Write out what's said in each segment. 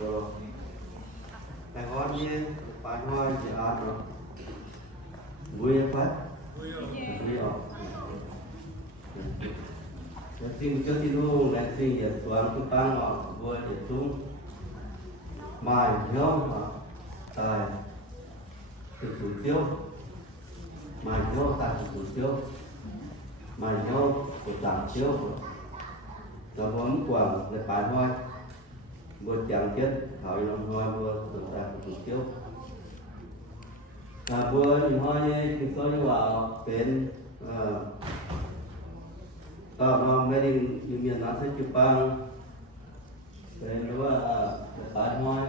rồi cái hót như bài hoa chỉ ăn rồi vui phát vui không cái phim trước thì luôn cái phim hiện xuống cũng tăng họ vui để chúng mài nhau mà tài từ thủ tiêu mài nhau tại thủ tiêu mài nhau của giảm tiêu nó vẫn quảng để bài hoa vừa chẳng chết hỏi nó hoa vừa tự tại thủ tiêu vừa thì hoa thì tôi như vào bên nóไม่ได้อยู่มีน้ำใช้จุปังเป็นว่าปลายห้อย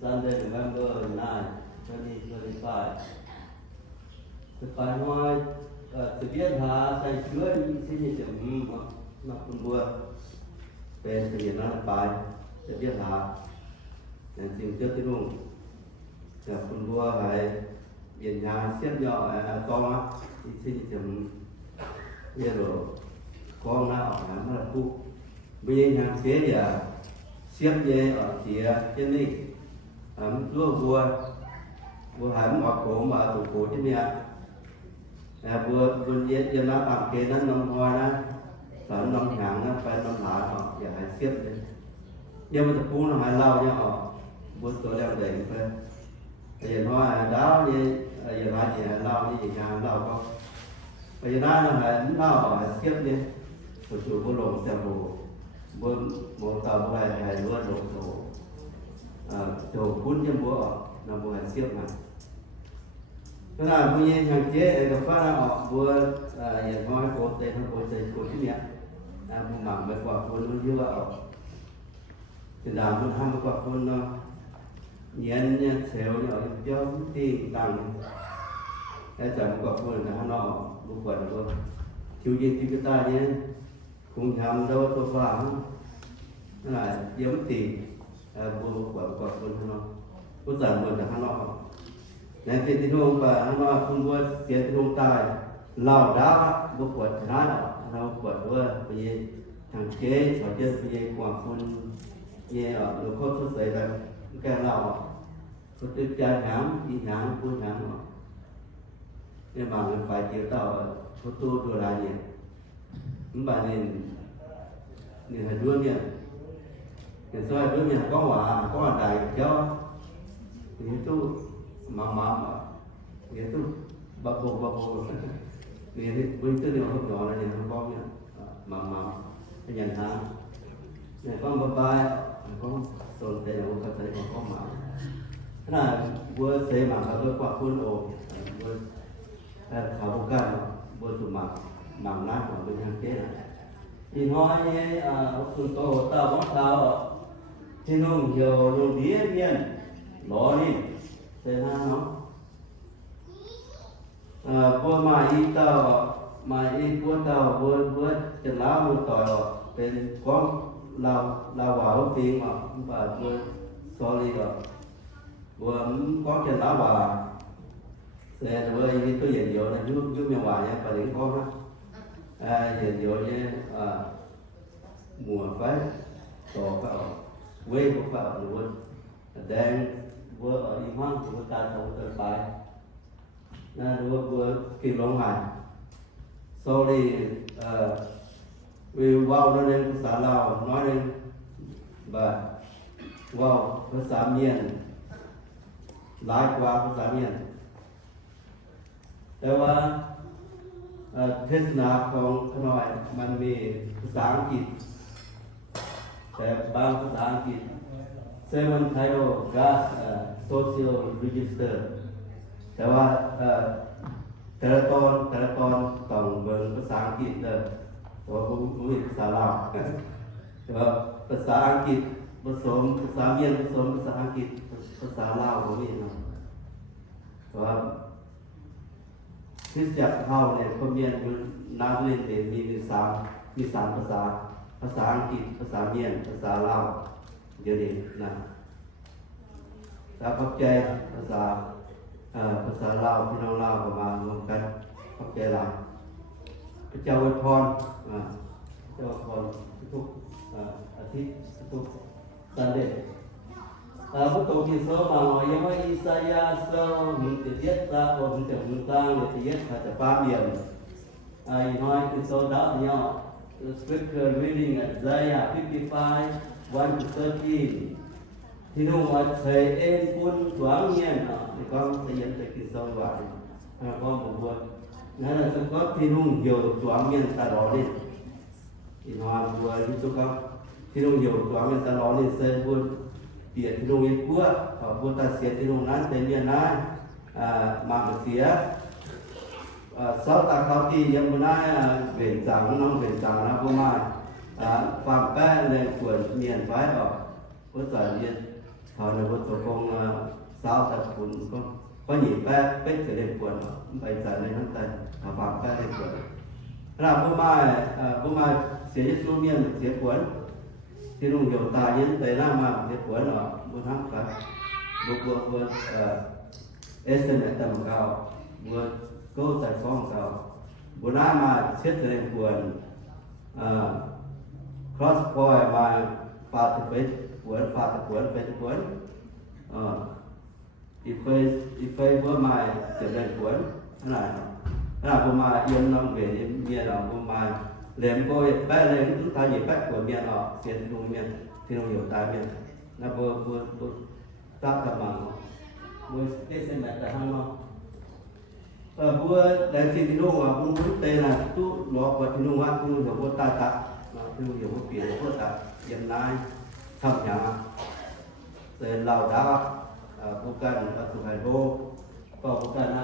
Sunday November 9 2025ปลายห้อยจะเรียนหาใส่เชื้อที่นี่จะนักคุณบัวเป็นสิ่งนั้นไปจะเรียนหาแต่สิ่งเจ้าที่นุ่งกับคุณบัวให้เรียนงานเสียบย่อกองที่นี่จะbây giờ con nó ở hẳn là khu bây giờ hàng chế giờ xếp dây ở phía trên đi lúa vua hẳn ở cổ mà ở cổ trên nhà vua dây cho nó bằng kia nó nông hoa nó phải nông hàng nó phải nông hạ họ giờ hãy xếp đi nhưng mà tập nó hãy lau cho họ vua tôi đang để phải bây giờ hoa đáo đi giờ lại gì lau đi nhà lau không bây giờ nó là nó ở xếp đi một chủ vô lồng xe bồ một tàu về ngày luôn đồ cuốn nhân búa là một hàng xếp mà cái nào bây giờ hàng chế gặp phát ra họ vừa hiện nói cổ tên cổ chứ nhỉ một mảng với quả phun nó như vậy thì làm luôn hai quả phun nó nhện xéo nhỏ cho tiền đằng cái chậm quả phun là nó một quả luôn chú gì thì chúng ta nhé cùng làm đâu tôi làm nó là giống tiền một quả phun nó có giảm một là nó nên thì hôm và nó không có tiền thì hôm tài lao đá một quả đá nó quả đua bây giờ thằng chế ở trên bây giờ quả phun nghe ở nó có xuất xảy ra cái lao có tới trái hám đi hám phun hám nhưng mà mình phải chịu tao có tu đồ là gì chúng bạn nên phải đua nha nên sau đua nha có hòa đại cho thì tu mà thì tu bập bộ thì bây giờ điều không nhỏ là gì không có nha mà cái nhận hàng này con bye bye con tồn tại là con thấy có mà thế là vừa xây mà vừa qua phun ổ vừa khảo bộ can vừa tụ mảng nát của bên hàng kế này thì nói như tụi tôi tao bóc tao thì nông nhiều nông đĩa nhiên ló đi thế nó vừa mà y của tao vừa chân lá vừa tỏi bên con lao vào tiền mà và vừa sorry rồi vừa có chân lá vào để vừa y tôi hiện dụ này giúp nhau vào nha và đến con á hiện dụ như mùa phái tổ phải quê của phải luôn đang vừa ở đi hoang vừa ta sống tới bài nên vừa kêu long hải sorry vì wow nó lên xã Lào nói lên và wowภาษาเมียนหลายกว่าภาษาเมียนแต่ว่าเทศนาของขน่อยมันมีภาษาอังกฤษแต่บางภาษาอังกฤษ seven title gas social register แต่ว่าแต่ละตอนต้องเบิ่งภาษาอังกฤษเลยตัวผมรู้ภาษาลาวแต่ว่าภาษาอังกฤษผสมภาษาเมียนผสมภาษาอังกฤษภาษาลาวผมนี่เนาะแต่ว่าที่จักเฮาเนี่ยคนเมียนอยู่นักเรียนเนี่ยมีสามภาษาภาษาอังกฤษภาษาเมียนภาษาลาวเดี๋ยวนี้นะแล้วเข้าใจภาษาลาวพี่น้องลาวประมาณรวมกันเข้าใจลาวพระเจ้าอวยพรทุกอาทิตย์ทุก Sunday. Bất tổ kỳ số mà nói như vậy Isaiah sơ mình tự tiết ra hoặc mình tự mình tăng để tiết làจะphá biển. Nói kỳ số đó nhau. The scripture reading Isaiah 55, 1 to 13. Thì nung mà thầy em quân thoáng nhiên thì con sẽ dẫn tới kỳ số vậy. Con một buổi. Nên là sẽ có thì nung nhiều thoáng nhiên ta đó đi. Thì nói buổi đi cho con. Thì nung nhiều thoáng nhiên ta đó đi sẽ buổi. Dia tidung yang kuat, buat tasya tidung nanti dia naik manusia. Sau tak kau ti yang benar bencang, nong bencang na pemai. Phạm cái lên quần miền phái ở, bữa giờ miền họ là bữa tổ công sao tập quần có nhị cái sẽ lên quần, bây giờ lên hắn tay phạm cái lên quần. Là bữa mai sẽ giúp luôn miền sẽ quần. Thì nung hiểu tài nhân tới là mà cái cuốn ở buôn hấp cả buôn Eastern ở tầm cao buôn câu tài phong cao buôn ai mà xét lên cuốn cross point mà phá thực phế cuốn if bữa mai xét lên cuốn thế là bữa mai yên lòng về yên nghe là bữa mai lên coi bé lên chúng ta nhìn bé của miền họ tiền đồng miền thì đồng hiểu tài miền là vừa tác tập bằng vừa cái xem lại tại hang nó vừa đại tiền thì đồng mà cũng muốn tên là tu nó của thì đồng ăn cũng hiểu vô ta thì đồng hiểu vô biển vô ta hiện nay thầm nhà rồi lào đá vô cần ở thủ hải đô có vô cần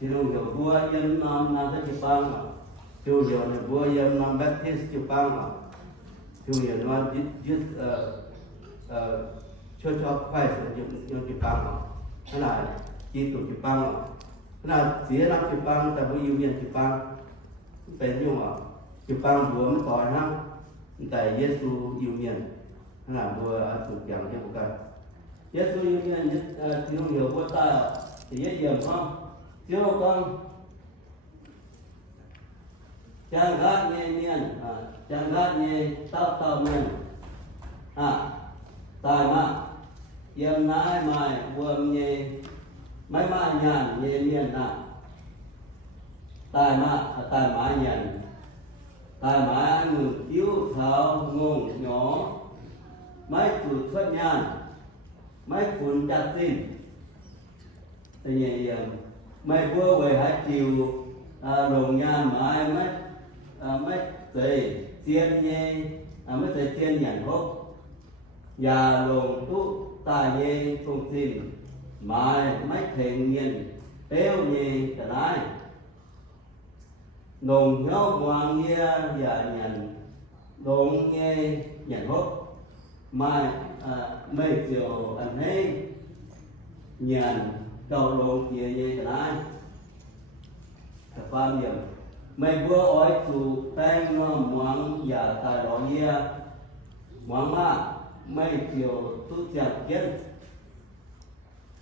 thì đồng hiểu vua yên nam rất nhiều bang Chủ yếu là vua yang nam Baptist Jepang, chủ yếu là cho khoai sử dụng Jepang, thế là chỉ tụ Jepang, thế là chỉ là Jepang, tại vì Union Jepang, phải dùng Jepang vua mới tỏi ha, tại Giêsu Union, thế là vua chủ chẳng cho bukan. Giêsu Union thì không hiểu vua ta thì dễ dàng không? Chứ con chẳng gạt nhẹ miền, chẳng gạt nhẹ tao miền, tài mà yếm nái mai buông nhẹ mấy mai nhàn nhẹ miền tài mà nhàn, tài mà ngực yếu tháo ngùng nhỏ, mấy chuột xuất nhàn, mấy phun chặt xin, thì nhẹ mấy bữa về hai chiều đồng nhàn mai mấy thầy chiên nhé mấy thầy chiên nhận hốt và lồng tu tài nhé công tin mai mấy thầy nghiền téo nhé cả lái lồng nhau hoàng nghe và nhận lồng nghe nhận hốt mai mấy chiều anh ấy nhận đầu lồng kia nhé cả lái cả bao nhiêu mấy bữa oi chủ tay nó mong giả tài đó nhia mong mà mấy chiều tu chẳng kiến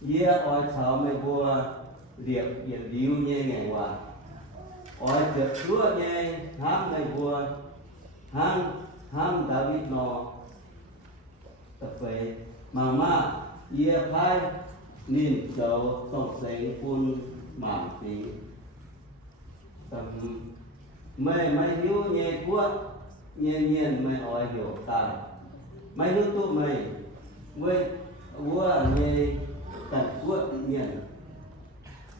nhia oi cháu mấy bữa liệp liu nhé ngày qua oi chợt chúa nhé ham mấy bữa ham David nó tập về mà nhia phai nín dầu tổng sinh phun mảng tí mấy hiếu nhẹ quất nhẹ nhiên mấy ỏi hiểu tài mấy hiếu tụ mấy vua nhẹ tật quất nhiên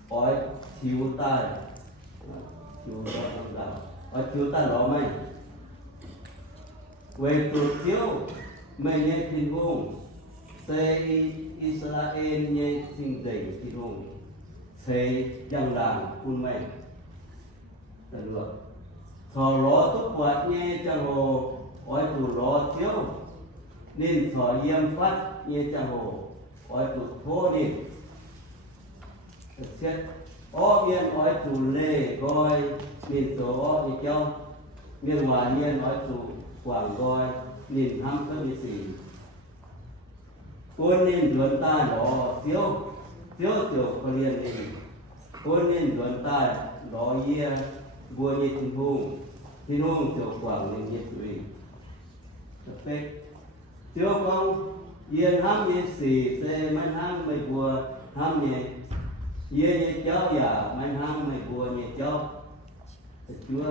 ỏi thiếu tài ỏi thiếu tài đó mấy về tụ thiếu mấy nhẹ thiên vùng xây Israel nhẹ sinh tỉnh thiên vùng xây chẳng làm quân mấy được thọ ló tốt quạt nghe cha hồ ỏi tụ ló thiếu nên thọ yếm phát nghe cha hồ ỏi tụ thô đi xét ó miên ỏi tụ lê coi nên tụ ó đi châu miên hòa miên ỏi tụ quảng coi nên ham cái gì gì quân nên luận ta đó thiếu có liền gì quân nên luận ta đó ye vua nhiệt thiên hùng chỗ quảng nên nhiệt thủy tập chiếu con yên ham ye xì xe man ham mày bùa ham ye ye cháu giả man ham mày bùa ye cháu chúa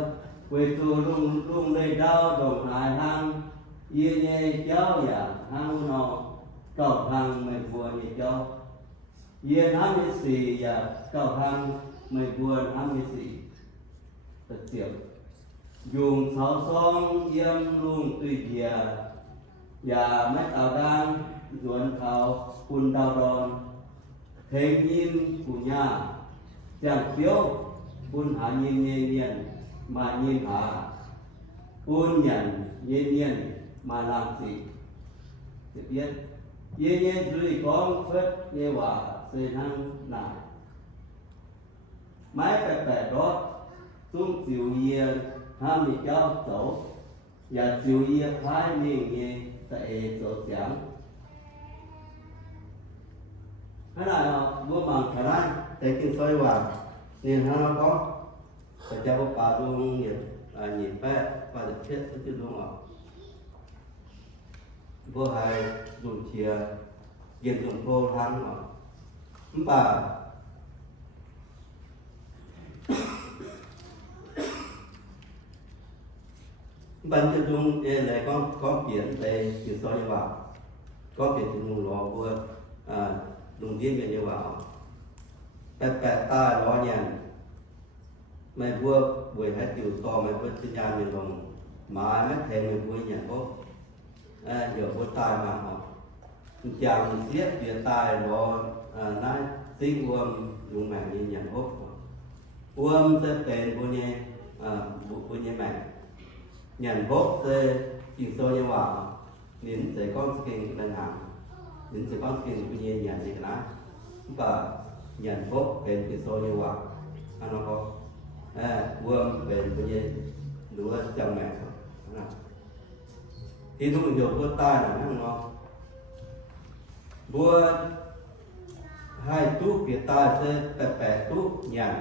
quê tu lung lung đây đau đồng hài ham ye cháu giả ham nó cầu thang mày bùa ye cháu yên ham ye xì giả cầu thang mày bùa ham ye xì thật tiệm dùng sáu song yếm luôn tùy dìa và mấy tàu đang ruộng thảo phun đào đòn thế nhìn của nhà chẳng phiếu phun hạ nhìn nhiên mà nhìn hạ phun nhận nhiên mà làm gì được biết nhiên rồi con phết như hòa xây năng lại máy bè đó xuống chiều yên ham bị cháu tổ và chiều yên phái miền nghe tại tổ chẳng thế nào bữa bằng khả năng tại kinh xoay vào nên nó có phải cho bố bà luôn nhìn bé và được chết nó chưa đúng không bố hai dùng chia yên dùng cô thắng mà bà ban cho chúng lại có kiện về chuyện so như vậy có kiện từ nguồn lò của đồng viên về như vậy bè ta lo nhàn mày vua buổi hết chiều to mày vua sinh ra mình lòng mà mất thèm mày vua nhà có giờ vua tài mà học chàng giết việc tài lo nãy sinh uom dùng mạng như nhà hốt uom sẽ bền vua nhé vua nhé mạng nhận bốc sẽ chịu soi như vậy nên sẽ có skin đơn hàng nên sẽ có skin của nhiên nhận gì cả và nhận bốc bên chịu soi như vậy nó có vương bên của nhiên đúng là trong mẹ thì lúc nhiều vua tai là nó vua hai tú kia ta sẽ bè tú nhận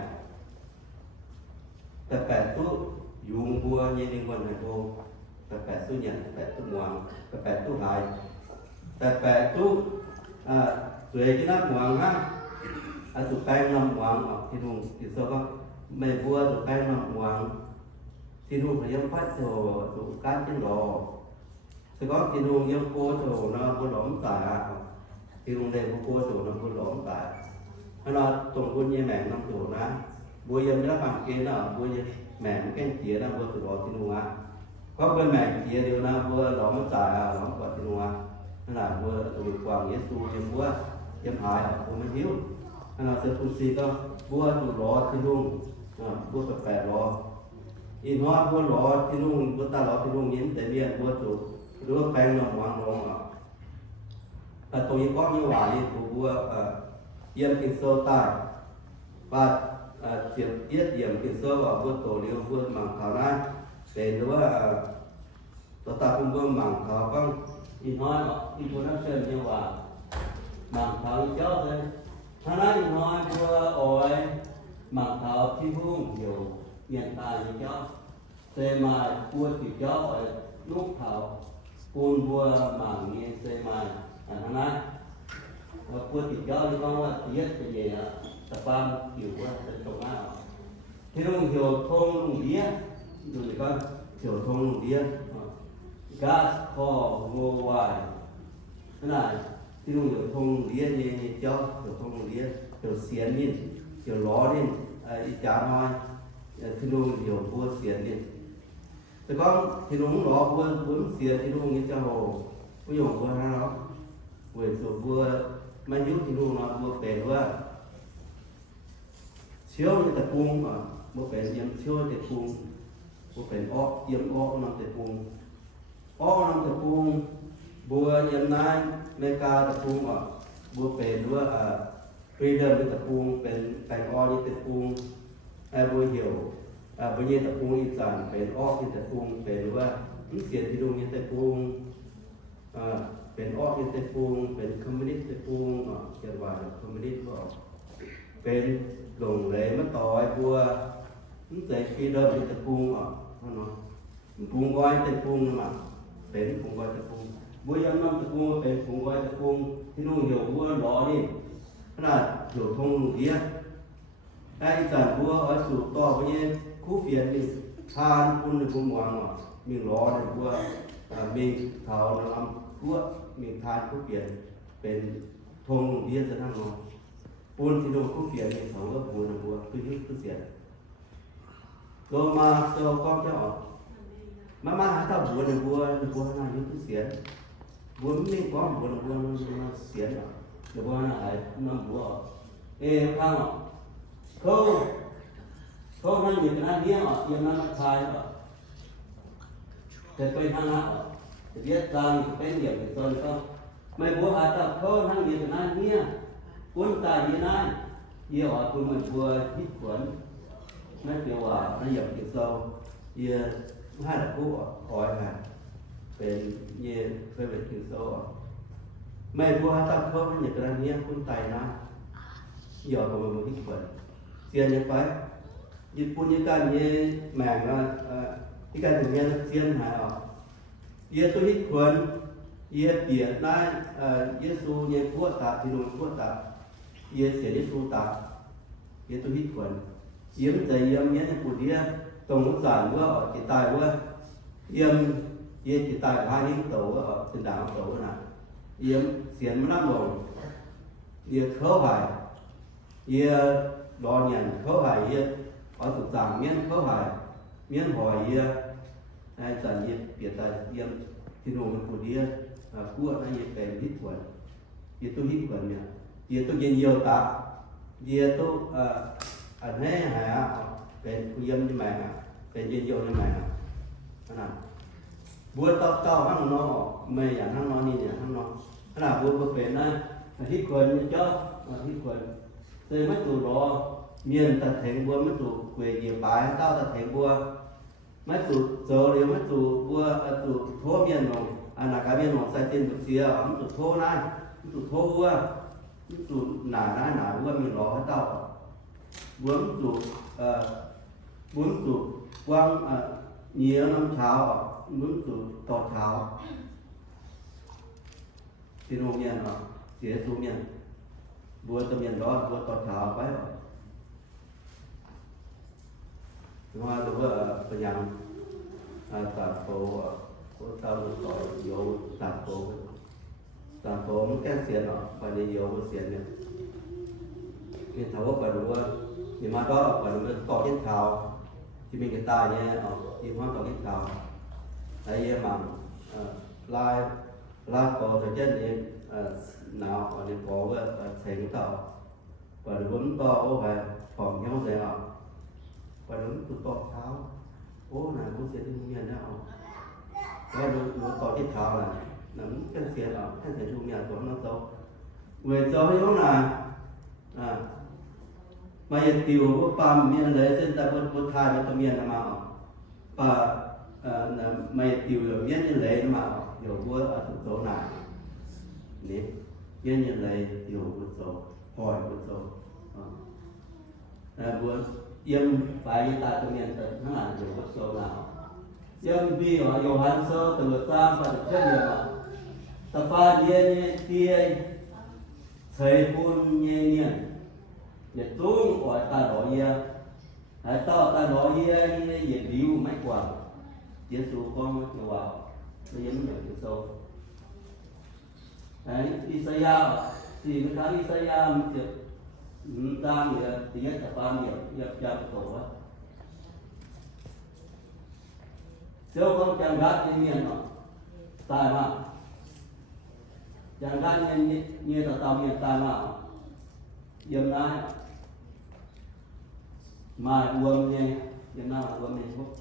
bè tú dùng vua như liên quan này cô bè tu nhận bè tu ngoan bè tu hại bè tu về cái nắp ngoan á tụ bè nằm ngoan thì dùng thì sao có mày vua tụ bè nằm ngoan thì dùng phải phát cho tụ cá trên lò thì có thì dùng yếm cô cho nó có lõm tài thì dùng đây cô cho nó có lõm tài nó tổng quân như mẹ năm chỗ nó vua yếm nó bằng kia nó vua như mẹ cái chia nó vua từ đó thì đúng không có bên mẹ chia điều nó vua đó mới trả nó quả thì đúng không nó là vua từ quảng Giêsu nhưng vua chém hại vua mới hiếu nó là sự tu sĩ đó vua từ đó thì đúng vua phải đó in hoa vua đó thì đúng vua ta đó thì đúng những tại vì vua chủ vua bèn nó hoàng rồi tôi có như vậy của vua yên kinh sơ tài và chuyện tiết điểm kinh sơ vào vua tổ liêu vua mảng thảo này để nữa ta cũng vua mảng thảo con in nói in vua nó xem như vậy mảng thảo chó thôi hắn nói in nói vua ôi mảng thảo thì vuông nhiều hiện tại như chó xe mai vua thì chó ở lúc thảo côn vua mảng nghe xe mai hắn nói vua thì chó thì con là tiết cái gì đó tập ban kiểu qua tận trọng nào thì nó hiểu thôn lùng đĩa rồi con hiểu thôn lùng đĩa gas kho ngô hoài thế này thì nó hiểu thôn lùng đĩa như cho hiểu thôn lùng đĩa hiểu xiên lên hiểu ló lên ít chả nói thì nó hiểu vua xiên lên thì con thì nó muốn ló vua muốn xiên thì nó nghĩ cho hồ ví dụ vua ha nó về số vua mà giúp thì nó vua bền vua chiếu như tập cung một cái yếm chiếu tập cung một cái ó yếm ó năm tập cung ó năm tập cung bùa yếm nai mê ca tập cung bùa bền nữa freedom như tập cung bền bền ó như tập cung bùa hiểu bùa như tập cung ít sản bền ó như tập cung bền nữa ít tiền thì đúng như tập cung bền ó như tập cung bền community tập cung kiểu vậy community bên lồng lệ mất tỏi vua tại khi đơn bị tập cung nó cung gói tập cung mà đến cung gói tập cung บัวยำน้ำตะกุงเป็นผงไว้ตะกุงที่นู่นอยู่บัวหล่อนี่ขนาดอยู่ทงเดียไอ้จันบัวเอาสู่ต่อไปเนี่ยคู่เฟียนนี่ทานคุณในภูมิวังอ่ะมีหล่อในบัวมีเท้าน้ำบัวมีทานคู่เฟียนเป็นทงเดียจะนั่งนอนปูนที่โดนคู่เฟียนนี่เขาก็ปูนในบัวคือยึดคือเสียโดนมาเจอก้อนเจ้าออกมาหาเจ้าบัวในบัวน่ายึดคือเสียบัวไม่ก้อนบัวในบัวมันเสียอ่ะในบัวน่าไอ้น้ำบัวข้างอ่ะเขานั่งอยู่กันนี้อ่ะยังนั่งชายอ่ะแต่ไปทางนั้นอ่ะเรียกตามเป็นเดียวเป็นต้นก็ไม่บัวอาจจะเขานั่งอยู่กันนี้ปุ้นตายยีนั่นเยี่ยวอ่ะคุณมันบัวฮิตขวัญนั่นเกี่ยวว่านั่นอย่างเกี่ยวโซ่เยี่ยห้าตะกู้อ่ะคอยหาเป็นเยี่ยเคยเป็นเกี่ยวโซ่อ่ะไม่บัวอาจจะเขานั่งอยู่กันนี้ปุ้นตายนะเยี่ยวกับมันฮิตขวัญเสียยังไปญี่ปุ่นยังการเยี่ยแมงนะที่การถึงเยี่ยเสียนหายออกเยี่ยตัวฮิตขวัญเยี่ยเปียนั่นเยี่ยสูเยี่ยพวดตาที่โดนพวดตาเยี่ยเสียเยี่ยสูตาเยี่ยตัวฮิตขวัญเยี่ยมันใจเยี่ยมเยี่ยญี่ปุ่นเยี่ยตรงมุสานว่าจิตตายว่าเยี่ยมเยี่ยจิตตายพานี้โตว่าเป็นดาวโตนะเยี่ยมเสียนมันนั่งลงเยี่ยเข้าไปเยี่ยรอnhận khấu hài ยี่ở thực trạng miễn khấu hài miễn hỏi ยี่ai chẳng ยี่biệt tại ยี่thì nông nghiệp của ยี่cua ai ยี่kèm hít quần ยี่tôi hít quần nhỉ ยี่tôi nhìn nhiều tạ ยี่tôi anh ấy hả kèm khu dân như mày hả kèm nhìn nhiều như mày hả thế nào bữa tao hăng nó mày à hăng nó như hăng nó thế nào bữa về đây hít quần như cho hít quần từ mấy tụ đó miền tật thành bùa mấy tụ quê địa bài tao tật thành bùa mấy tụ giờ liền mấy tụ bùa tụ thô miền mà là cả miền họ sai tiền được xìa mấy tụ thô này mấy tụ thô bùa mấy tụ nà bùa miền đó hết tao bốn tụ quang nhiều năm cháo bốn tụ tọt cháo thì nó miền nó xìa xuống miền bùa tụi miền đó bùa tọt cháo phải rồi ngoài tụi bây giờ tạt phố của tao có dấu tạt phố nó cái xiên đó và đi dấu cái xiên này cái thấu và đúng nhưng mà đó và đúng tỏ cái thảo thì mình cái tài nhé thì hoa tỏ cái thảo đây mà lai có thời chân thì nào ở đây có cái thành tàu và đúng to ô phải phòng nhau dễ họ và đúng tụt tọt tháo ô này cũng sẽ đi miền nào và đúng tọt cái tháo này nó cái xiên ở cái xiên trung nhà của nó to về cho cái là mà hiện tiêu của pam miền lấy trên ta bớt thay cho miền là mà và mà hiện tiêu là miền như lấy mà nhiều bữa ở thực số nào nè miền như lấy nhiều bữa số hỏi bữa số bữa yếm phải tại tụi miền tây nó là nhiều bữa số nào yếm vì họ nhiều hành sơ từ tam và từ trên nhiều mà tập pha nhiên tia thầy phun nhiên để tuôn gọi ta đỏ ye hãy to ta đỏ ye về điêu mấy quả Giêsu con nhiều vào nó giống như kiểu sâu đấy Isaiah thì cái tháng Isaiah mình đang thì nhất là ban nhiều nhập tổ á siêu con chẳng gắt như miền nó tại mà chẳng gắt như tao miền tại mà yếm nay mà uống như yếm nào uống như thuốc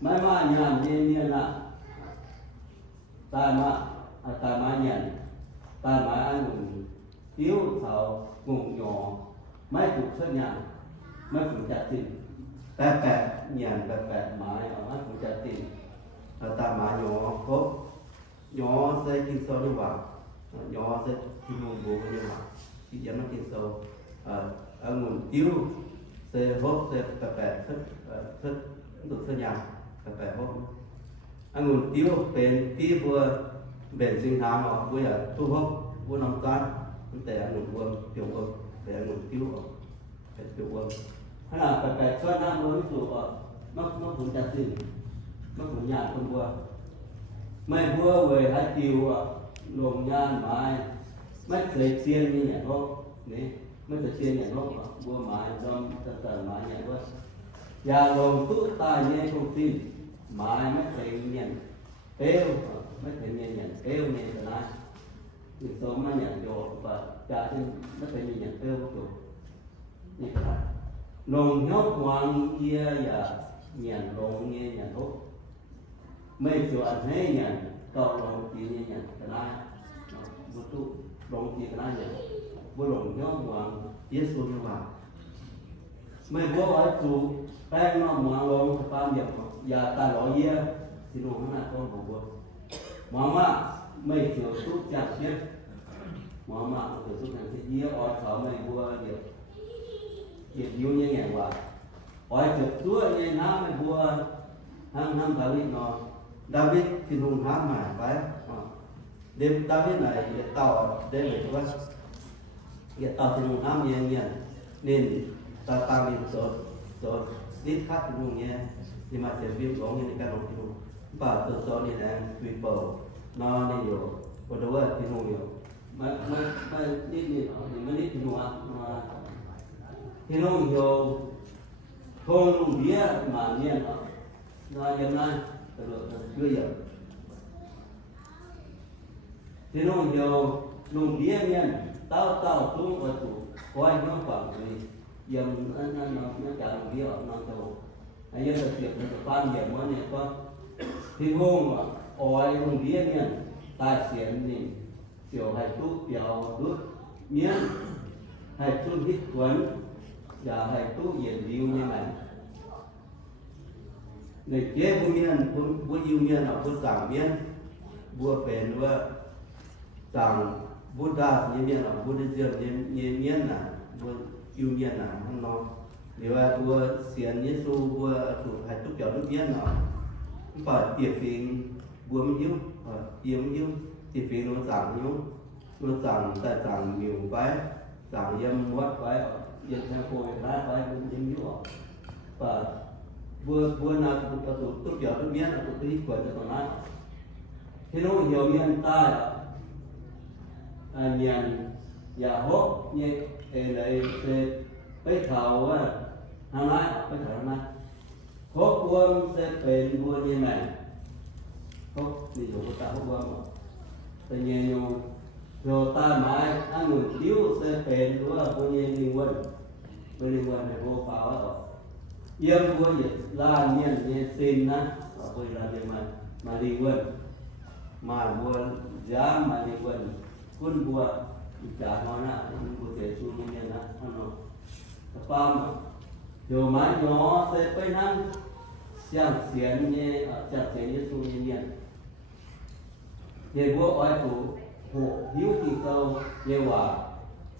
mai mà nhàn như là tại mà nhàn tại mà ăn ngủ thiếu sầu ngủ nhỏ mấy cục sốt nhàn mấy cục chặt tiền bẹp nhàn bẹp mãi ở mấy cục chặt tiền tại mà nhỏ cốt nhỏ sẽ kinh sâu đi vào nhỏ sẽ kinh ngủ bố đi vào chỉ dẫn nó kinh sâu ở nguồn tiêu sẽ hốt sẽ bẹp thức được sơ nhàn bẹp hốt ở nguồn tiêuเป็นที่บัว bền sinh tháng họ bây giờ thu hút vua nông cátแต่หนุนวงเกี่ยวกับแต่หนุนคิ้วเป็นเกี่ยวกับขนาดแปลกๆช่วยน้ำมือถูกมักผลจัดสิ่งมักผลญาติคนบัวไม่บัวเว้ยหาคิวลงญาติไม้ไม่เคยเชียนนี่อย่างนกนี่ไม่เคยเชียนอย่างนกบัวไม้จอมต่างๆไม้อย่างว่าอย่าลงตู้ตายเนี่ยคงสิ้นไม้ไม่เคยเงียนเอ้วไม่เคยเงียนอย่างเอ้วเนี่ยแต่ละอีกสองมันอย่างโยว่าจะเป็นไม่เคยมีอย่างเอ้วก็ตัวนี่ก็ได้ลงยอดวางเยี่ยอย่าเงียนลงเงียนอย่างนกไม่ส่วนให้อย่างก็ลงจีนอย่างแต่ละบุตรลงจีนแต่ละอย่างบุลงยอดวางเยซูนี่ว่าไม่บัวไว้จูแป้งน้องมาลงตามอย่างอย่าตาหล่อเยี่ยที่ลงข้างหน้าต้นของบัวมองว่าไม่เกี่ยวทุกอย่างเนี่ยมองว่าเกี่ยวทุกอย่างที่เยี่ยออยเขาไม่บัวเดียวเกี่ยวยุ่งยังไงวะออยจุดตัวยังน้ำไม่บัวห้ามดาวิดนอนดาวิดที่ลงห้ามมาไปเด็กดาวิดไหนเด็กต่อเด็กเลยว่าเด็กต่อที่ลงห้ามยังเงี้ยnên ta mình rồi ít khác thì luôn nghe nhưng mà sẽ viết có những cái đồng tiền và từ sau này là quyền bầu nó nên nhiều và đâu là tiền nhiều mà ít thì mới ít tiền mà tiền nhiều không biết mà nghe nó hiện nay chưa giờ tiền nhiều luôn biết nghe tao tung ở chủ coi nó khoảng gì dần nó chạm cái nó tàu anh em thực hiện được ban điểm mà này con thì hôm mà oi không biết nha tài xỉn thì kiểu hay tu kiểu đốt miếng hay tu hít quấn và hay tu diện diêu như này để chế của miếng của diêu miếng là của giảm miếng bùa bền bùa giảm Buddha như miếng là Buddhism như miếng là bùa yêu miên là không nó nếu mà vua xiên Giêsu vua chủ hay túc giáo đức miên nó phải tiệp phiền vua mới yêu tiêm yêu tiệp phiền nó giảm tại giảm nhiều cái giảm yếm mất cái yếm theo cô cái cái cũng yếm yêu và vua nào cũng có túc giáo đức miên là cũng thích quậy cho con nói thế nó nhiều miên ta miền nhà hốt như lạiไปเขาว่าทำไรไปเขาทำไรพบวงจะเป็นวัวยังไงพบนี่อยู่กับตาพบวงแต่เนี่ยอยู่ตาไม้อันหนึ่งคิ้วจะเป็นวัวยังลิงวันในวัวฟ้าว่าเยี่ยมวัวอย่างล้านเนี่ยซินนะวัวล้านยังมาลิงวันมาวัวย้ามาลิงวันคุณวัวจ่ามานะคุณวัวเสียชูนี่นะท่านน้องPam, dù mà nhỏ sẽ phải năng xem xiên như chặt xiên như su như miền. Thì vua oi chủ hộ hiếu thì sâu như hòa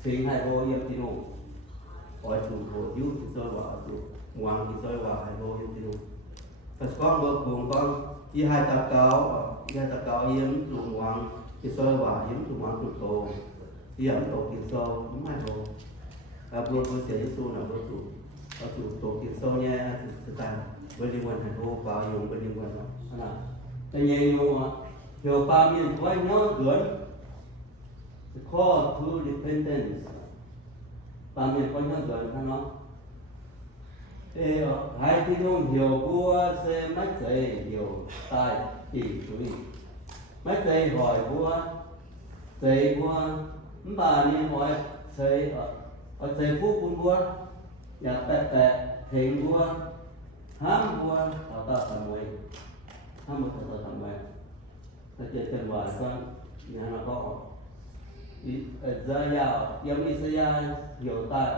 sinh hai vô yếm thì nụ. Oi chủ hộ hiếu thì sâu hòa chủ ngoan thì sâu hòa hai vô yếm thì nụ. Và con vợ cùng con chỉ hai tập cáo yếm chủ ngoan thì sâu hòa yếm chủ ngoan chủ tổ yếm tổ thì sâu cũng hai vô. Vua sẽ Giêsu là vua chủ tổ kiến sâu nha thực tại với liên quan thành vô vào dùng với liên quan đó là tại vì nhiều ba miền quay nhau gần call to dependence ba miền quay nhau gần thằng nó thì hai thì nó nhiều vua sẽ mấtใจnhiều tài thì chú ý mấtใจhỏi vuaใจvua bà nên hỏiใจở đây phú quân vua nhà tệ thiện vua hám vua tạo ta thành người hám một tạo thành người ta chơi trên ngoài con nhà nó có giờ giàu yếm Isaiah hiểu tài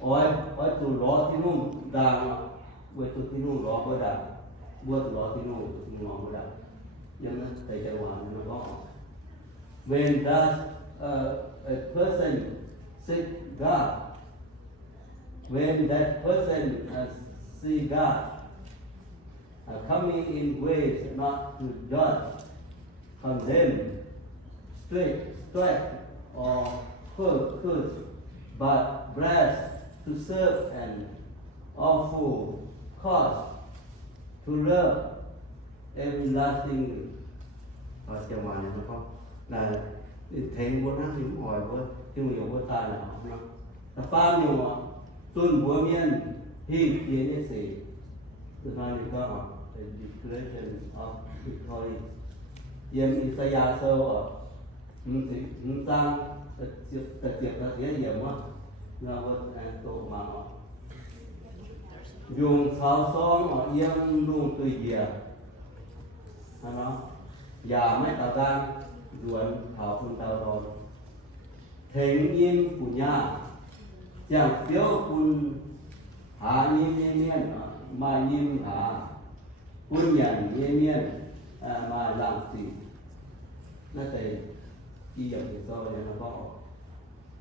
ở tụ lọ thì nung đàng với tụ thì nung lọ với đàng vua tụ lọ thì nung lọ với đàng nhưng nó tại chơi ngoài nó có when does a person seek God, when that person see God coming in ways not to judge, condemn, strike, or curse, but bless to serve an awful cause, to love everlasting. จังหวะนี้นะครับนะเทงบนนั้นถึงอ่อยบนที่มันอยู่บนตาเนี่ยนะแต่ฟ้าอยู่ต้นบัวเมียนที่เขียนนี่สิสุดท้ายนี่ก็ the declaration of victory เยี่ยมอิสยาห์โซ่มันสร้างตะเกียบตะเสียเยี่ยมว่าเราก็โตมายุงสาวซ้องเยี่ยมนุ่งตัวเยียนะอย่าไม่ต่อการด่วนเผาคุณเตาดอนเทงยิ้มปุญญาอย่างเดียวคุณหายิ้มเมียนมายิ้มหาปุญญาเมียนมาหลังสินั่นแต่ที่อย่างที่เราเนี่ยนะพ่อ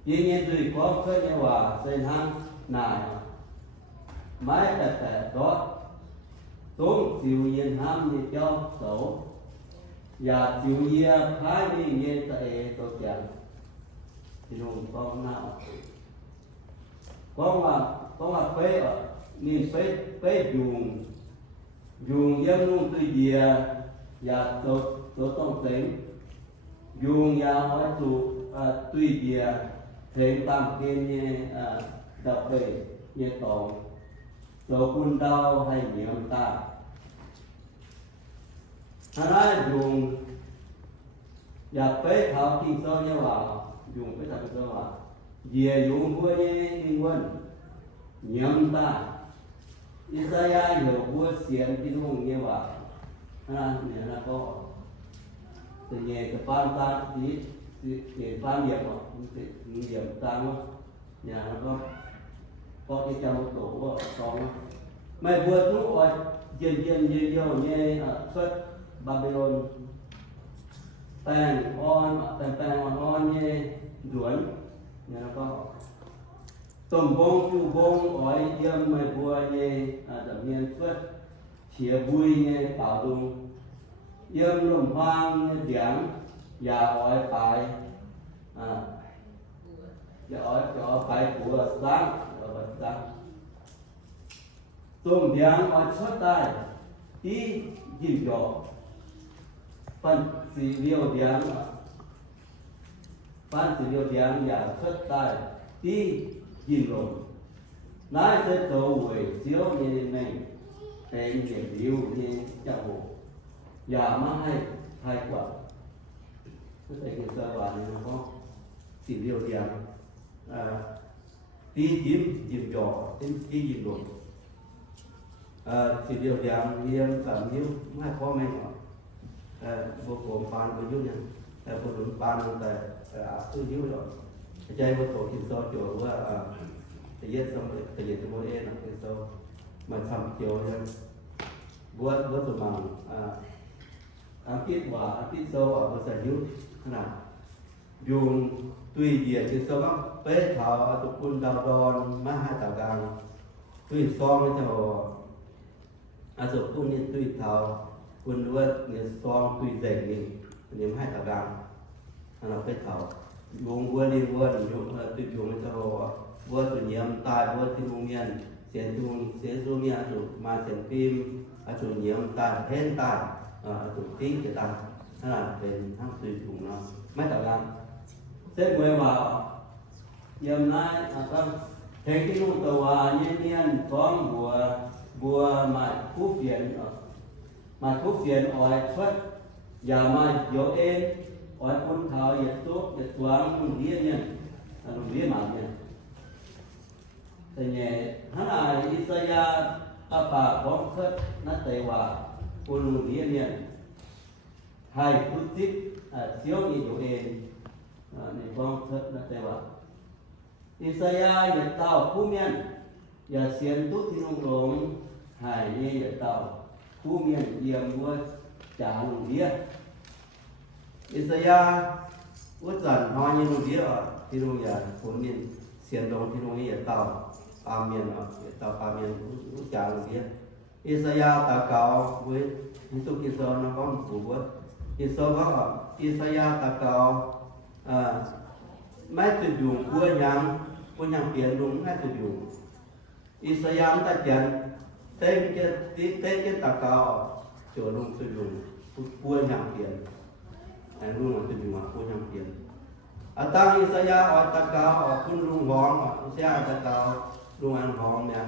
ยิ่งยิ่งด้วยความเคยเนี่ยว่าเส้นทางนายไม่แต่รถตุ้งสิวเย็นห้ามนี่เจ้าโสอย่าจิวเยียพายนี่เงี้ยตัวตัวแก่ที่นู่นต้องหน้าก็ว่าเป๊ะนี่เป๊ะยุงยังนุ่งตัวเยียอย่าตัวต้องเต็มยุงยาวไว้ตัวเยียเต็มตามเกณฑ์เนี่ยดับเบิลเนี่ยตองตัวคุณดาวให้เหนียวตาถ้าdùng và phế thảo kinh sơ như vào dùng phế thảo kinh sơ vào về dùng vua như kinh quân nhầm ta Isaiah hiểu vua xiên kinh hùng như vào nghĩa là có từ nhẹ từ phan ta thì phan điểm ta nó nhà nó có cái trong tổ con mày vua chú rồi dần nhiều như xuất Babylon แป้งอ่อนเนี่ยหยวนเนี่ยแล้วก็ต้มบงจูบงอ้อยเยี่ยมไม่บัวเนี่ยจะเมียนสุดเฉียบุยเนี่ยเป่าดุงเยี่ยมลมพางเนี่ยเดียงยาอ้อยไปยาอ้อยไปผัวสังต้มเดียงอ้อยสุดได้ที่ยิ่งหยอกphânสีเดียวเดียงอย่าxuất tàiที่ยินลงนายจะโตเวยเสียวนี่ไม่เป็นเด็กดิวนี่จะโหอย่ามาให้ใครกว่าก็แต่กิจวัตรนี่ก็สีเดียวเดียงที่ยิ้มหยอกที่ยินลงสีเดียวเดียงเรียนกับนิ้วไม่พอไม่หรอกบุคคลปานประยุทธ์เนี่ยบุคคลปานแต่ซื้อยิ้วหรอกใจบุคคลคิดโซ่โจว่าจะยึดสมจะยึดสมเองนะคิดโซ่มาทำเกี่ยวกันบัวสมังอังกฤษว่าอังกฤษโซ่ภาษายุทธขนาดยุงตุยเดียคิดโซ่ก็เป๊ะเท้าตุกุนดาวดอนมาให้ต่างกันตุยซ้อมไม่ใช่บอกอาสุกุนนี่ตุยเท้าคุณว่าเนี่ยซองตุยเด็กนี่เนี่ยให้ตะการเราไปเท่ายุงวัวนี่วัวยุงตุยยุงไม่จะรอวัวตัวเยี่ยมตายวัวที่โรงเรียนเสียยุงเสียโรงเรียนถูกมาเสียพิมพ์ถูกเยี่ยมตายเพ้นตายถูกทิ้งจะตายนั่นเป็นทั้งตุยยุงเนาะไม่ตะการเส้นเมื่อว่าเยี่ยมนายครับเทคที่นู่นตัวเนียนฟ้องบัวมาคู่เปลี่ยนมาทุกเสียนอ้อยชัดอย่ามาโยเองอ้อยคนเขาอย่าทุกอย่าทวงมึงเรียนเนี่ยมึงเรียนมาเนี่ยแต่เนี่ยขณะอิสยาห์ป่าของเคิดนักเตว่าคนเรียนเนี่ยให้พุทธิเสียวนี่โยเองในของเคิดนักเตว่าอิสยาห์อย่าเต้าผู้เมียนอย่าเสียนทุกที่ลงหลงให้เนี่ยอย่าเต้าผู้เมียนเยี่ยมว่าจ่าหนุ่มเดียอิสยาอุจจาระน้อยยิ่งหนุ่มเดียที่โรงยาคนนี้เสียนตรงที่โรงนี้อย่าเต่าปาเมียนเต่าปาเมียนอุจจาระหนุ่มเดียอิสยาตาเก่าเว้ยที่ตุกิโซนก็ผูกว่า อิโซก็อิสยาตะเกาไม่ตุดยุงกัวยังเปลี่ยนลุงไม่ตุดยุงอิสยามตะจันเต้นเกตะเกาโจลุงตุดยุงกัวยังเปลี่ยนไอ้ลุงตุดยุงกัวยังเปลี่ยนอาตาอิสยาอตะเกาคุณลุงหองอิสยาตะเกาลุงอันหองเนี่ย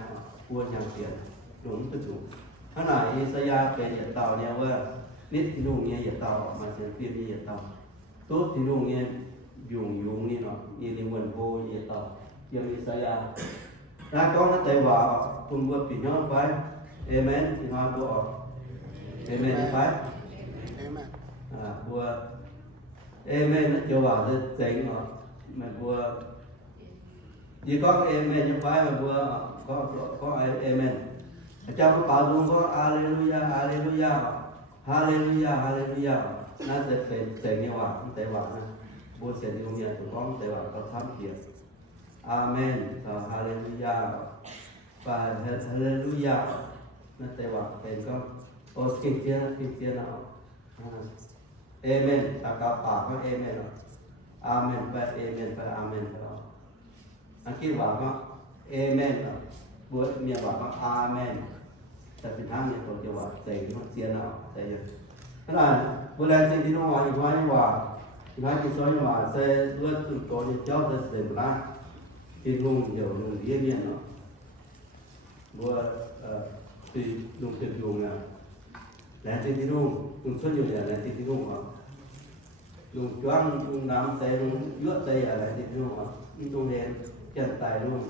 กัวยังเปลี่ยนลุงตุดยุงขณะอิสยาเป็นเหตุเต่าเนี่ยว่านิดที่ลุงเนี่ยเหตุเต่ามาเสียเปลี่ยนเหตุเต่าตุ๊ดที่ลุงเนี่ยยุงนี่เนาะยี่ในวันโบเหตุเต่ายังอิสยาถ้าก้องนั้นแต่ว่าคุณว่าปิดย้อนไปเอเมนที่มาบัวเอเมนไปบัวเอเมนนั่นจะว่าจะเจ๋งเนาะมันบัวยี่ก็เอเมนจะไปมันบัวก็เอเมนอาจารย์ป่าลุงก็อาเลลูยาอาเลลูยาฮาเลลูยาฮาเลลูยาน่าจะเป็นเจ๋งเนี่ยว่าแต่ว่านะบัวเสียงที่โรงเรียนถูกต้องแต่ว่าก็ทำเพียรอาเมนฮาเลลูยาปาฮาเลลูยานั่นแต่ว่าเป็นก็โอสกิเทียนเอาเอเมนตะกาปากก็เอเมนอาเมนไปเอเมนไปอาเมนไปอันคิดว่าก็เอเมนบัวเมียว่าก็อาเมนแต่เป็นทางเนี่ยตัวจะว่าใจมันเทียนเอาใจเยอะขนาดเวลาจริงที่น้องว่าอีกว่านี่ว่าอีกว่าที่ซ้อนว่าใส่เลือดตุ่นโตเนี่ยเจ้าจะเสพละที่ลุงเดี๋ยวลุงเยี่ยนเนาะบัวที่ลุงเต็มยุงอ่ะแล้วที่ลุงช่วยอยู่เนี่ยแล้วที่ลุงอ่ะลุงจ้างลุงน้ำใจลุงเยอะใจอะไรที่ลุงอ่ะที่ลุงเรียนจันตายลุง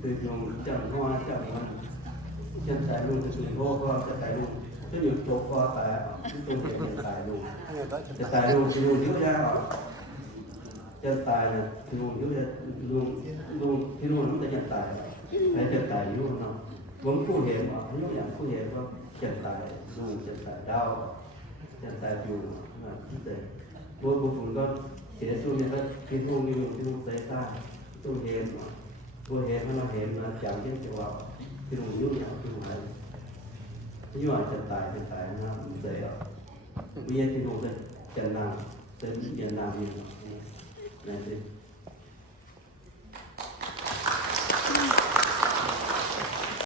คือลุงจันพ่อจันมันจันตายลุงจะคือพ่อก็จะตายลุงช่วยอยู่โจก็ตายที่ลุงเรียนตายลุงจะตายลุงที่ลุงเยอะแยะจันตายเนี่ยลุงเยอะแยะลุงที่ลุงมันจะจันตายให้จันตายอยู่เนาะผมผู้เห็นว่าผมยกอย่างผู้เห็นว่าจันตายลุงจันตายดาวจันตายอยู่นะที่เด็กบัวผมก็เสียสู้เนี่ยก็ที่ลุงนี่ที่ลุงใจตาตู้เห็นตัวเห็นมันเห็นมาจากที่จังหวะที่ลุงยุ่งอย่างที่ลุงอะไรที่ว่าจันตายนะมันใจอ่ะมีที่ลุงจะจันนางจะเย็นนางนี่นะที่